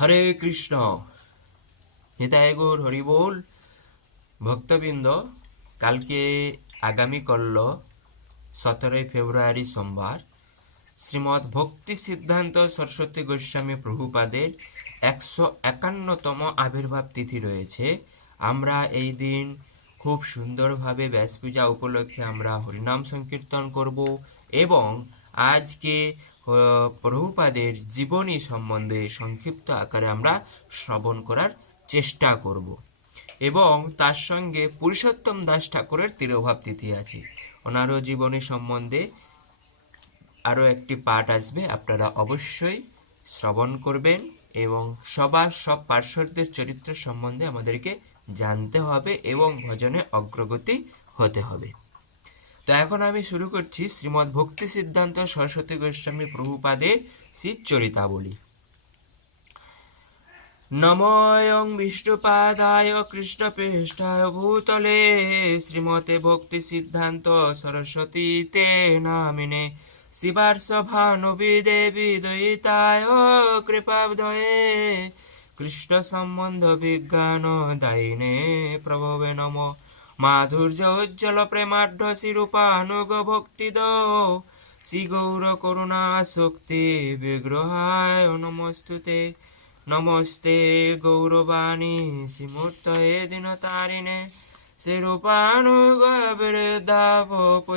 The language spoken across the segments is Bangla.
হরে কৃষ্ণ। নিতাই গৌর, হরি বল। ভক্তবৃন্দ, কালকে আগামী করল সতেরোই ফেব্রুয়ারি সোমবার শ্রীমৎ ভক্তি সিদ্ধান্ত সরস্বতী গোস্বামী প্রভুপাদের একশো একান্নতম আবির্ভাব তিথি রয়েছে। আমরা এই দিন খুব সুন্দরভাবে ব্যাস পূজা উপলক্ষে আমরা হরিনাম সংকীর্তন করব এবং আজকে প্রভুপাদের জীবনী সম্বন্ধে সংক্ষিপ্ত আকারে আমরা শ্রবণ করার চেষ্টা করব। এবং তার সঙ্গে পুরুষোত্তম দাস ঠাকুরের তিরোভাব তিথি আছে। ওনারও জীবনী সম্বন্ধে আরও একটি পাঠ আসবে, আপনারা অবশ্যই শ্রবণ করবেন এবং সবার সব পার্শ্বদের চরিত্র সম্বন্ধে আমাদেরকে জানতে হবে এবং ভজনে অগ্রগতি হতে হবে। তো এখন আমি শুরু করছি শ্রীমদ্ ভক্তি সিদ্ধান্ত সরস্বতী গোস্বামী প্রভুপাদের শ্রী চরিতাবলী নময়ং বিষ্ণুপাদায় কৃষ্ণপৃষ্ঠায় ভূতলে শ্রীমতে ভক্তি সিদ্ধান্ত সরস্বতী তে নামিনে। শিবার্ষভানুবি দেবী দয়িতায় কৃপাবদয়ে। কৃষ্ণ সম্বন্ধ বিজ্ঞান দায়িনে প্রভবে নম। মাধুর্য উজ্জ্বল প্রেমাঢ্য শিরূপানুগ ভক্তি দ শ্রী গৌর করুণা শক্তি বিগ্রহায় নমস্তুতে। নমস্তে গৌরবাণী শ্রীমূর্তয়ে দিনতারিণে শ্রীরূপানুগ বৃদ্ধাপ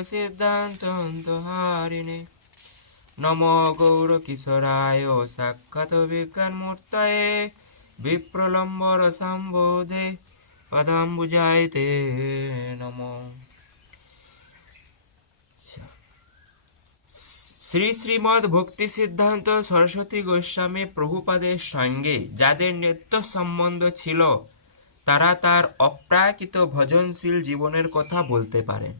সিদ্ধান্ত হারিণে নম গৌর কিশোরায় সাক্ষাৎ বিজ্ঞান মূর্তয়ে বিপ্রলম্বর সম্বোধে পদাম্বুজাইতে নম। শ্রী শ্রীমদ ভক্তি সিদ্ধান্ত সরস্বতী গোস্বামী প্রভুপাদের সঙ্গে যাদের নেত্য সম্বন্ধ ছিল, তারা তার অপ্রাকৃত ভজনশীল জীবনের কথা বলতে পারেন।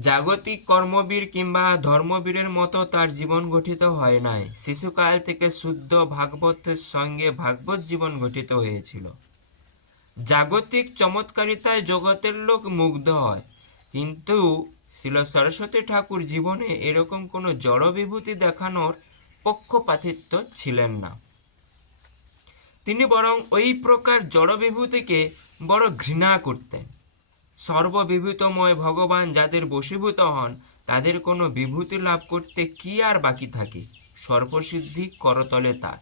জাগতিক কর্মবীর কিংবা ধর্মবীরের মতো তার জীবন গঠিত হয় নাই। শিশুকাল থেকে শুদ্ধ ভাগবতের সঙ্গে ভাগবত জীবন গঠিত হয়েছিল। জাগতিক চমৎকারিতায় জগতের লোক মুগ্ধ হয়। কিন্তু শিল সরস্বতী ঠাকুর জীবনে এরকম কোনো জড় বিভূতি দেখানোর পক্ষপাতিত্ব ছিলেন না। তিনি বরং ওই প্রকার জড় বিভূতিকে বড় ঘৃণা করতেন। সর্ববিভূতময় ভগবান যাদের বশীভূত হন, তাদের কোনো বিভূতি লাভ করতে কি আর বাকি থাকে? সর্বসিদ্ধি করতলে তার।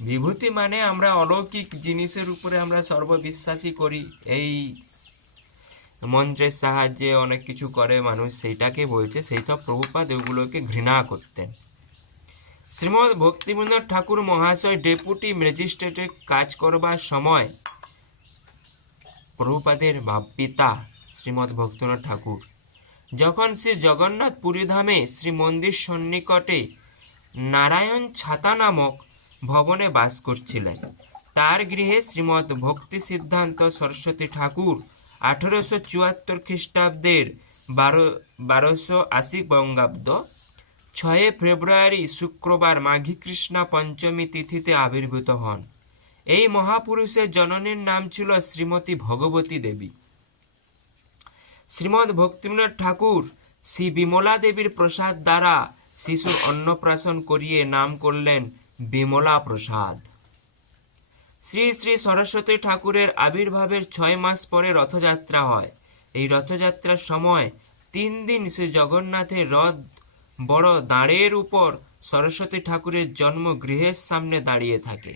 বিভূতি মানে আমরা অলৌকিক জিনিসের উপরে আমরা সর্ববিশ্বাসী করি। এই মন্ত্রের সাহায্যে অনেক কিছু করে মানুষ, সেইটাকে বলছে, সেই সব প্রভুপাদ ওগুলোকে ঘৃণা করতেন। শ্রীমদ ভক্তিবিনোদ ঠাকুর মহাশয়, ডেপুটি ম্যাজিস্ট্রেটের কাজ করবার সময় প্রভুপাদের বাপ পিতা শ্রীমৎ ভক্তিনাথ ঠাকুর। যখন শ্রী জগন্নাথ পুরীধামে শ্রী মন্দির সন্নিকটে নারায়ণ ছাতা নামক ভবনে বাস করছিলেন, তার গৃহে শ্রীমৎ ভক্তি সিদ্ধান্ত সরস্বতী ঠাকুর আঠেরোশো চুয়াত্তর খ্রিস্টাব্দের বারো, বারোশো আশি বঙ্গাব্দ ছয় ফেব্রুয়ারি শুক্রবার মাঘী কৃষ্ণা পঞ্চমী তিথিতে আবির্ভূত হন। এই মহাপুরুষের জননীর নাম ছিল শ্রীমতী ভগবতী দেবী। শ্রীমদ ভক্তিবিনোদ ঠাকুর শ্রী বিমলা দেবীর প্রসাদ দ্বারা শিশুর অন্নপ্রাশন করিয়ে নাম করলেন বিমলা প্রসাদ। শ্রী শ্রী সরস্বতী ঠাকুরের আবির্ভাবের ছয় মাস পরে রথযাত্রা হয়। এই রথযাত্রার সময় তিন দিন শ্রী জগন্নাথের রথ বড় দাঁড়ের উপর সরস্বতী ঠাকুরের জন্ম গৃহের সামনে দাঁড়িয়ে থাকে।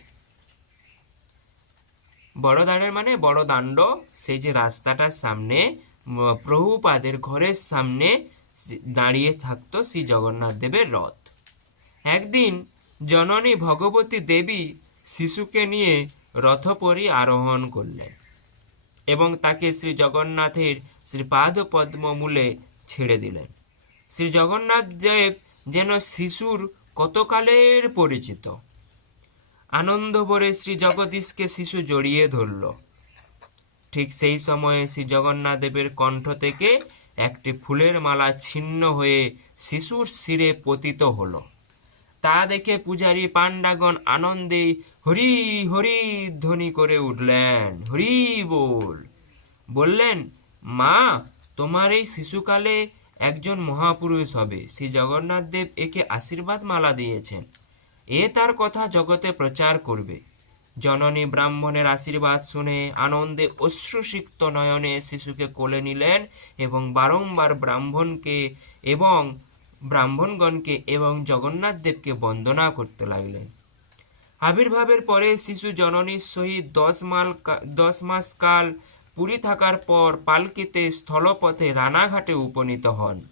বড় দাঁড়ের মানে বড় দাণ্ড, সেই যে রাস্তাটার সামনে প্রভুপাদের ঘরের সামনে দাঁড়িয়ে থাকতো শ্রী জগন্নাথ দেবের রথ। একদিন জননী ভগবতী দেবী শিশুকে নিয়ে রথপরি আরোহণ করলেন এবং তাকে শ্রী জগন্নাথের শ্রীপাদ পদ্ম মূলে ছেড়ে দিলেন। শ্রী জগন্নাথ দেব যেন শিশুর কতকালের পরিচিত? আনন্দ ভরে শ্রী জগদীশকে শিশু জড়িয়ে ধরল। ঠিক সেই সময়ে শ্রী জগন্নাথ দেবের কণ্ঠ থেকে একটি ফুলের মালা ছিন্ন হয়ে শিশুর শিরে পতিত হলো। তা দেখে পূজারী পাণ্ডাগণ আনন্দে হরি হরি ধ্বনি করে উঠলেন, হরি বল। বললেন, মা, তোমার এই শিশুকালে একজন মহাপুরুষ হবে। শ্রী জগন্নাথ দেব একে আশীর্বাদ মালা দিয়েছেন। এ তার কথা জগতে প্রচার করবে। জননী ব্রাহ্মণের আশীর্বাদ শুনে আনন্দে অশ্রুসিক্ত নয়নে শিশুকে কোলে নিলেন এবং বারংবার ব্রাহ্মণকে এবং ব্রাহ্মণগণকে এবং জগন্নাথ দেবকে বন্দনা করতে লাগলেন। আবির্ভাবের পরে শিশু জননীর সহিত দশ মাল দশ মাস কাল পুরী থাকার পর পালকিতে স্থলপথে রানাঘাটে উপনীত হন।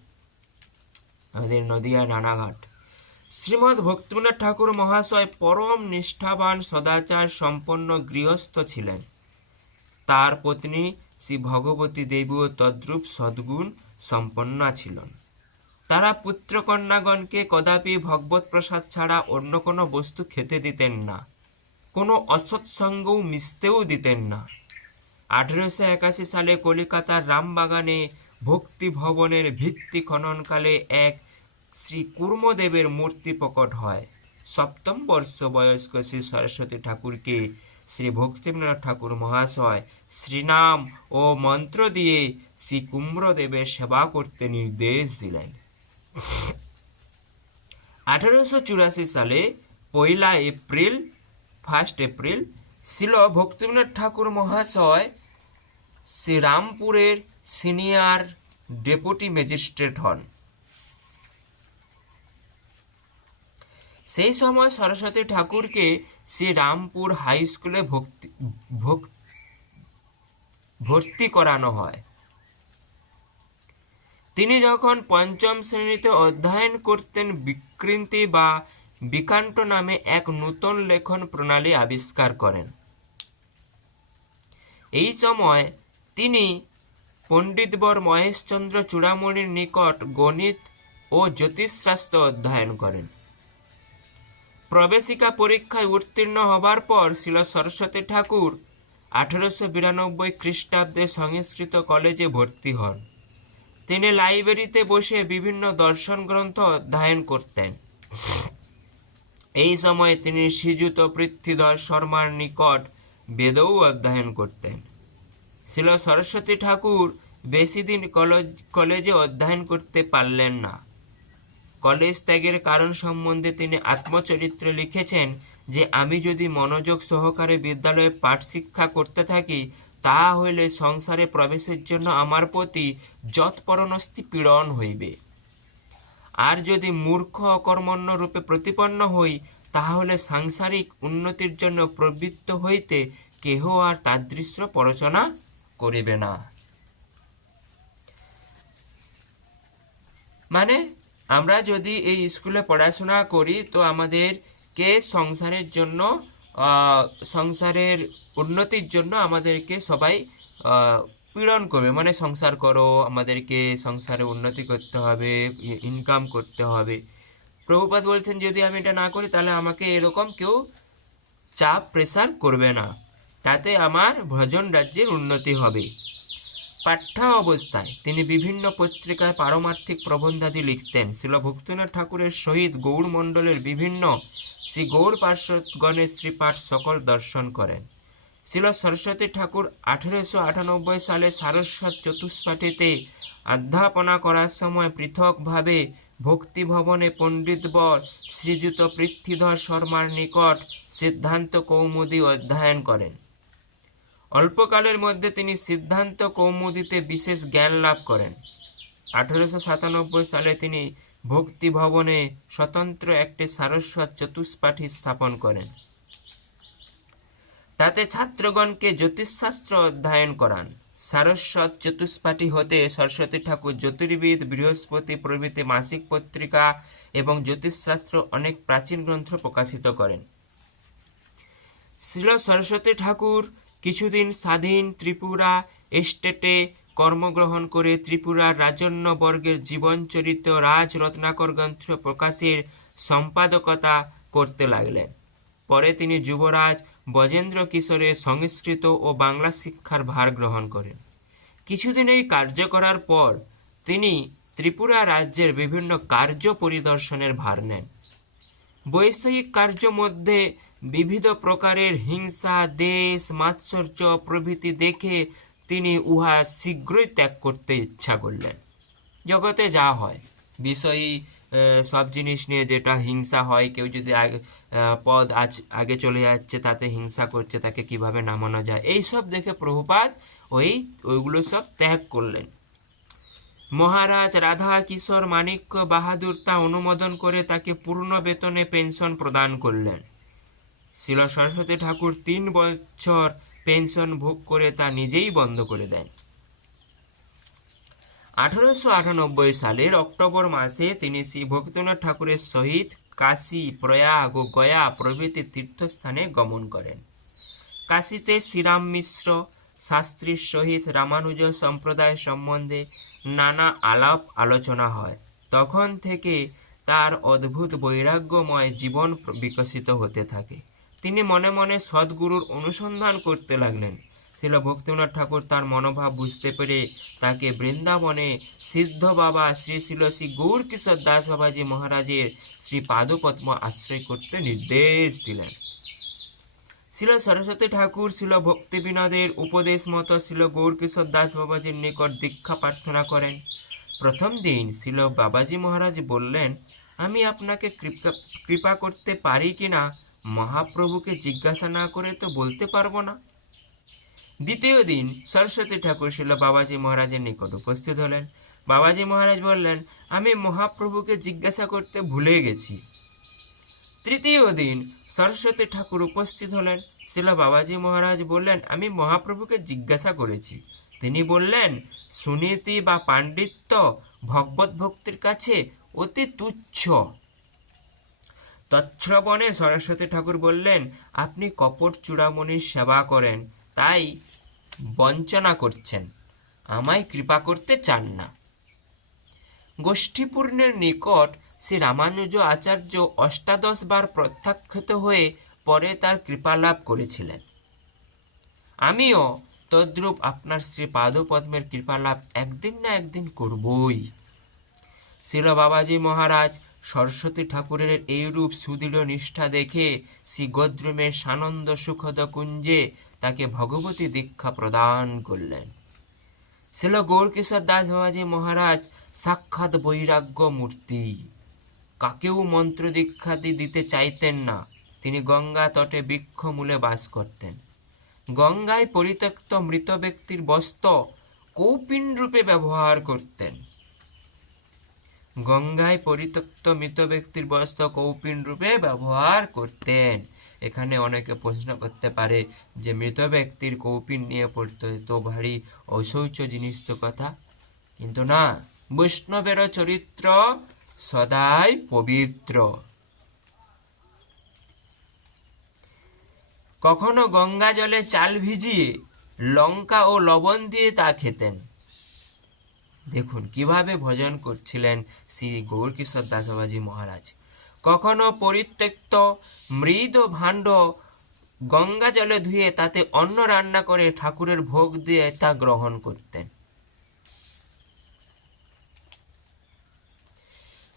আমাদের নদিয়া রানাঘাট। শ্রীমৎ ভক্তিনাথ ঠাকুর মহাশয় পরম নিষ্ঠাবান সদাচার সম্পন্ন গৃহস্থ ছিলেন। তার পত্নী শ্রী ভগবতী দেবীও তদ্রূপ সদ্গুণ সম্পন্না ছিলেন। তারা পুত্রকন্যাগণকে কদাপি ভগবত প্রসাদ ছাড়া অন্য কোনো বস্তু খেতে দিতেন না, কোনো অসৎসঙ্গও মিশতেও দিতেন না। আঠেরোশো একাশি সালে কলিকাতার রামবাগানে ভক্তি ভবনের ভিত্তি খননকালে এক শ্রী কুর্মদেবের মূর্তি প্রকট হয়। সপ্তম বর্ষ বয়স্ক শ্রী সরস্বতী ঠাকুরকে শ্রী ভক্তিনাথ ঠাকুর মহাশয় শ্রীনাম ও মন্ত্র দিয়ে শ্রী কুম্রদেবের সেবা করতে নির্দেশ দিলেন। আঠারোশো চুরাশি সালে পয়লা এপ্রিল ফার্স্ট এপ্রিল ছিল ভক্তিনাথ ঠাকুর মহাশয় শ্রীরামপুরের সিনিয়র ডেপুটি ম্যাজিস্ট্রেট হন। সেই সময় সরস্বতী ঠাকুরকে শ্রীরামপুর হাই স্কুলে ভক্তি ভক- ভর্তি করানো হয়। তিনি যখন পঞ্চম শ্রেণীতে অধ্যয়ন করতেন, বিকৃতি বা বিকান্ত নামে এক নূতন লেখন প্রণালী আবিষ্কার করেন। এই সময় তিনি পণ্ডিতবর মহেশচন্দ্র চূড়ামণির নিকট গণিত ও জ্যোতিষশাস্ত্র অধ্যয়ন করেন। প্রবেশিকা পরীক্ষায় উত্তীর্ণ হবার পর শিল সরস্বতী ঠাকুর আঠারোশো বিরানব্বই খ্রিস্টাব্দে সংস্কৃত কলেজে ভর্তি হন। তিনি লাইব্রেরিতে বসে বিভিন্ন দর্শন গ্রন্থ অধ্যয়ন করতেন। এই সময়ে তিনি শ্রীযুত পৃথ্বীধর শর্মার নিকট বেদও অধ্যয়ন করতেন। শিল সরস্বতী ঠাকুর বেশি দিন কলেজ- কলেজে অধ্যয়ন করতে পারলেন না। কলেজ ত্যাগের কারণ সম্বন্ধে তিনি আত্মচরিত্রে লিখেছেন যে, আমি যদি মনোযোগ সহকারে বিদ্যালয়ে পাঠ শিক্ষা করতে থাকি তা হইলে সংসারে প্রবেশের জন্য আমার প্রতি যৎপরণস্থি পীড়ন হইবে। আর যদি মূর্খ অকর্মণ্য রূপে প্রতিপন্ন হই, তাহলে সাংসারিক উন্নতির জন্য প্রবৃত্ত হইতে কেহ আর তাদৃশ্য পরচনা করিবে না। মানে আমরা যদি এই স্কুলে পড়াশোনা করি, তো আমাদেরকে সংসারের জন্য সংসারের উন্নতির জন্য আমাদেরকে সবাই পীড়ন করবে মানে সংসার করো, আমাদেরকে সংসারে উন্নতি করতে হবে ইনকাম করতে হবে। প্রভুপাত বলছেন, যদি আমি এটা না করি, তাহলে আমাকে এরকম কেউ চাপ প্রেসার করবে না। তাতে আমার ভজন রাজ্যের উন্নতি হবে। পাঠ্যা অবস্থায় তিনি বিভিন্ন পত্রিকায় পারমার্থিক প্রবন্ধাদি লিখতেন। শিল ভক্তিনাথ ঠাকুরের সহিত গৌড় মণ্ডলের বিভিন্ন শ্রী গৌড় পার্শ্বগণের শ্রীপাঠ সকল দর্শন করেন। শিল সরস্বতী ঠাকুর আঠেরোশো আটানব্বই সালে সারস্বত চতুষ্পাঠীতে অধ্যাপনা করার সময় পৃথকভাবে ভক্তি ভবনে পণ্ডিতবর শ্রীযুত পৃথ্বীধর শর্মার নিকট সিদ্ধান্ত কৌমুদী অধ্যয়ন করেন। অল্পকালের মধ্যে তিনি সিদ্ধান্ত কৌমুদিতে বিশেষ জ্ঞান লাভ করেন। আঠারোশো সাতানব্বই সালে তিনি ভক্তি ভবনে স্বতন্ত্র একটি সারস্বত চতুষ্পাঠী স্থাপন করেন। তাতে ছাত্রগণকে জ্যোতিষশাস্ত্র অধ্যয়ন করান। সারস্বত চতুষ্পাঠী হতে সরস্বতী ঠাকুর জ্যোতির্বিদ, বৃহস্পতি প্রভৃতি মাসিক পত্রিকা এবং জ্যোতিষশাস্ত্র অনেক প্রাচীন গ্রন্থ প্রকাশিত করেন। শ্রীল সরস্বতী ঠাকুর কিছুদিন স্বাধীন ত্রিপুরা এস্টেটে কর্মগ্রহণ করে ত্রিপুরার রাজন্য বর্গের জীবনচরিত রাজ রত্নাকর গ্রন্থ প্রকাশের সম্পাদকতা করতে লাগলেন। পরে তিনি যুবরাজ বজেন্দ্র কিশোরের সংস্কৃত ও বাংলা শিক্ষার ভার গ্রহণ করেন। কিছুদিন এই কার্য করার পর তিনি ত্রিপুরা রাজ্যের বিভিন্ন কার্য পরিদর্শনের ভার নেন। বৈষয়িক কার্য মধ্যে বিবিধ প্রকারের হিংসা, দেশ, মাৎসর্য প্রভৃতি দেখে তিনি উহা শীঘ্রই ত্যাগ করতে ইচ্ছা করলেন। জগতে যা হয়, বিষয়ী সব জিনিস নিয়ে যেটা হিংসা হয়, কেউ যদি পদ আজ, আগে চলে যাচ্ছে, তাতে হিংসা করছে, তাকে কীভাবে নামানো যায় এই সব দেখে প্রভুপাদ ওই, ওইগুলো সব ত্যাগ করলেন। মহারাজ রাধা কিশোর মাণিক্য বাহাদুর তা অনুমোদন করে তাকে পূর্ণ বেতনে পেনশন প্রদান করলেন। শিল সরস্বতী ঠাকুর তিন বছর পেনশন ভোগ করে তা নিজেই বন্ধ করে দেন। আঠারোশো আটানব্বই সালের অক্টোবর মাসে তিনি শ্রী ভক্তিনাথ ঠাকুরের সহিত কাশী, প্রয়াগ ও গয়া প্রভৃতি তীর্থস্থানে গমন করেন। কাশীতে শ্রীরাম মিশ্র, শাস্ত্রীর সহিত রামানুজ সম্প্রদায় সম্বন্ধে নানা আলাপ আলোচনা হয়। তখন থেকে তার অদ্ভুত বৈরাগ্যময় জীবন বিকশিত হতে থাকে। তিনি মনে মনে সদ্গুরুর অনুসন্ধান করতে লাগলেন। শিল ভক্তিনাথ ঠাকুর তার মনোভাব বুঝতে পেরে তাকে বৃন্দাবনে সিদ্ধ বাবা শ্রী শিল শ্রী গৌর কিশোর দাস বাবাজি মহারাজের শ্রী পাদপদ্ম আশ্রয় করতে নির্দেশ দিলেন। শিল সরস্বতী ঠাকুর শিল ভক্তি বিনোদের উপদেশ মতো ছিল গৌরকিশোর দাস বাবাজির নিকট দীক্ষা প্রার্থনা করেন। প্রথম দিন শিল বাবাজি মহারাজ বললেন, আমি আপনাকে কৃপা কৃপা করতে পারি কিনা? মহাপ্রভুকে জিজ্ঞাসা না করে তো বলতে পারব না। দ্বিতীয় দিন সরস্বতী ঠাকুর ছিল বাবাজি মহারাজের নিকট উপস্থিত হলেন। বাবাজি মহারাজ বললেন, আমি মহাপ্রভুকে জিজ্ঞাসা করতে ভুলে গেছি। তৃতীয় দিন সরস্বতী ঠাকুর উপস্থিত হলেন। শিলা বাবাজি মহারাজ বললেন, আমি মহাপ্রভুকে জিজ্ঞাসা করেছি। তিনি বললেন, সুনীতি বা পাণ্ডিত্য ভগবত ভক্তির কাছে অতি তুচ্ছ। তৎশ্রবণে সরস্বতী ঠাকুর বললেন, আপনি কপট চূড়ামণির সেবা করেন, তাই বঞ্চনা করছেন। আমায় কৃপা করতে চান না। গোষ্ঠীপূর্ণের নিকট শ্রী রামানুজ আচার্য অষ্টাদশ বার প্রত্যাখ্যাত হয়ে পরে তার কৃপা লাভ করেছিলেন। আমিও তদ্রূপ আপনার শ্রী পাদপদ্মের কৃপা লাভ একদিন না একদিন করবই। শিল বাবাজি মহারাজ সরস্বতী ঠাকুরের এইরূপ সুদৃঢ় নিষ্ঠা দেখে শ্রী গদ্রুমের সানন্দ সুখদ কুঞ্জে তাকে ভগবতী দীক্ষা প্রদান করলেন। ছিল গৌরকিশোর দাস বাবাজি মহারাজ সাক্ষাৎ বৈরাগ্য মূর্তি। কাকেও মন্ত্র দীক্ষাতি দিতে চাইতেন না। তিনি গঙ্গা তটে বৃক্ষ মূলে বাস করতেন। গঙ্গায় পরিত্যক্ত মৃত ব্যক্তির বস্ত্র কৌপিন রূপে ব্যবহার করতেন। গঙ্গায় পরিত্যক্ত মৃত ব্যক্তির বস্ত্র কৌপিন রূপে ব্যবহার করতেন। এখানে অনেকে প্রশ্ন করতে পারে যে মৃত ব্যক্তির কৌপিন নিয়ে পড়তে তো ভারী অশৌচ জিনিস তো কথা। কিন্তু না বৈষ্ণবের চরিত্র সদাই পবিত্র। কখনো গঙ্গা জলে চাল ভিজিয়ে লঙ্কা ও লবণ দিয়ে তা খেতেন। দেখুন, কীভাবে ভজন করছিলেন শ্রী গৌরকিশোর দাসবাজি মহারাজ। কখনো পরিত্যক্ত মৃদ ভাণ্ড গঙ্গা জলে ধুয়ে তাতে অন্ন রান্না করে ঠাকুরের ভোগ দিয়ে তা গ্রহণ করতেন।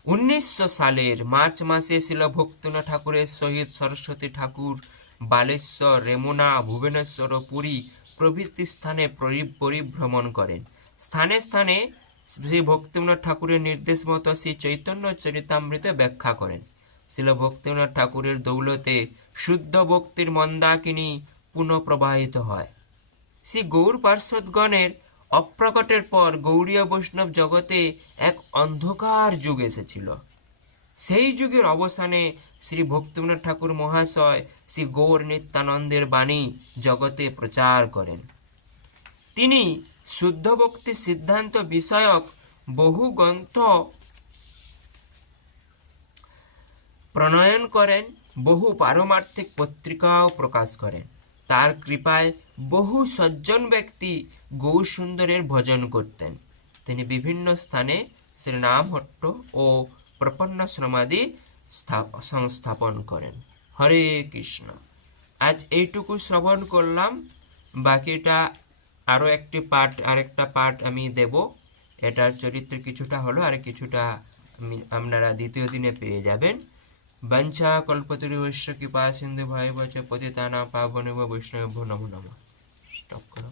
উনিশশো সালের মার্চ মাসে ছিল ভক্তিনাথ ঠাকুরের সহিত সরস্বতী ঠাকুর, বালেশ্বর, রেমুনা, ভুবনেশ্বর ও পুরী প্রভৃতি স্থানে পরি- পরিভ্রমণ করেন। স্থানে স্থানে শ্রী ভক্তিনাথ ঠাকুরের নির্দেশ মতো শ্রী চৈতন্য চরিতামৃত ব্যাখ্যা করেন। শিল ভক্তিনাথ ঠাকুরের দৌলতে শুদ্ধ ভক্তির মন্দাকিনী পুনঃপ্রবাহিত হয়। শ্রী গৌর পার্শ্বদগণের অপ্রকটের পর গৌড়ীয় বৈষ্ণব জগতে এক অন্ধকার যুগ এসেছিল। সেই যুগের অবসানে শ্রী ভক্তিনাথ ঠাকুর মহাশয় শ্রী গৌর নিত্যানন্দের বাণী জগতে প্রচার করেন। তিনি শুদ্ধ ভক্তি সিদ্ধান্ত বিষয়ক বহু গ্রন্থ প্রণয়ন করেন, বহু পারমার্থিক পত্রিকাও প্রকাশ করেন। তার কৃপায় বহু সজ্জন ব্যক্তি গৌরসুন্দরের ভজন করতেন। তিনি বিভিন্ন স্থানে শ্রীনামহট্ট ও প্রপন্নাশ্রমাদি স্থা- সংস্থাপন করেন। হরে কৃষ্ণ। আজ এইটুকু শ্রবণ করলাম, বাকিটা আরও একটি পার্ট আরেকটা পার্ট আমি দেব। এটার চরিত্র কিছুটা হলো আর কিছুটা আপনারা দ্বিতীয় দিনে পেয়ে যাবেন। বঞ্চা কল্পতরু বৈশ্য কৃপা সিন্ধু ভাই বচ পতিতানা পাবন বৈষ্ণব নম নম। স্টপ করো।